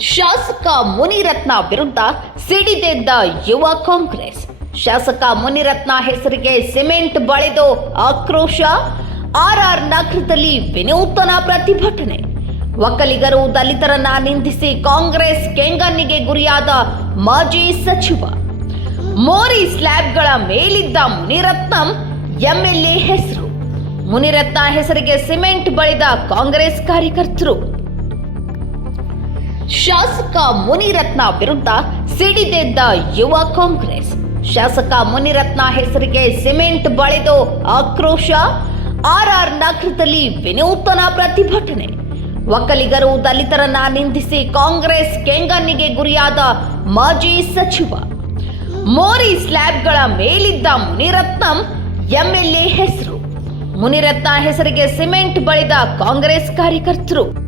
ಶಾಸಕ ಮುನಿರತ್ನ ವಿರುದ್ಧ ಸಿಡಿದೆದ್ದ ಯುವ ಕಾಂಗ್ರೆಸ್. ಶಾಸಕ ಮುನಿರತ್ನ ಹೆಸರಿಗೆ ಸಿಮೆಂಟ್ ಬಳಿದು ಆಕ್ರೋಶ ಆರ್ಆರ್ ನಗರದಲ್ಲಿ ವಿನೂತನ ಪ್ರತಿಭಟನೆ. ಒಕ್ಕಲಿಗರು ದಲಿತರನ್ನ ನಿಂದಿಸಿ ಕಾಂಗ್ರೆಸ್ ಕೆಂಗಣ್ಣಿಗೆ ಗುರಿಯಾದ ಮಾಜಿ ಸಚಿವ. ಮೋರಿ ಸ್ಲ್ಯಾಬ್ಗಳ ಮೇಲಿದ್ದ ಮುನಿರತ್ನಂ ಎಂಎಲ್ಎ ಹೆಸರು. ಮುನಿರತ್ನ ಹೆಸರಿಗೆ ಸಿಮೆಂಟ್ ಬಳಿದ ಕಾಂಗ್ರೆಸ್ ಕಾರ್ಯಕರ್ತರು. ಶಾಸಕ ಮುನಿರತ್ನ ವಿರುದ್ಧ ಸಿಡಿದೆದ್ದ ಯುವ ಕಾಂಗ್ರೆಸ್. ಶಾಸಕ ಮುನಿರತ್ನ ಹೆಸರಿಗೆ ಸಿಮೆಂಟ್ ಬಳಿದು ಆಕ್ರೋಶ ಆರ್ಆರ್ ನಗರದಲ್ಲಿ ವಿನೂತನ ಪ್ರತಿಭಟನೆ. ಒಕ್ಕಲಿಗರು, ದಲಿತರನ್ನ ನಿಂದಿಸಿ ಕಾಂಗ್ರೆಸ್ ಕೆಂಗಣ್ಣಿಗೆ ಗುರಿಯಾದ ಮಾಜಿ ಸಚಿವ. ಮೋರಿ ಸ್ಲ್ಯಾಬ್ಗಳ ಮೇಲಿದ್ದ ಮುನಿರತ್ನಂ ಎಂಎಲ್ಎ ಹೆಸರು. ಮುನಿರತ್ನ ಹೆಸರಿಗೆ ಸಿಮೆಂಟ್ ಬಳಿದ ಕಾಂಗ್ರೆಸ್ ಕಾರ್ಯಕರ್ತರು.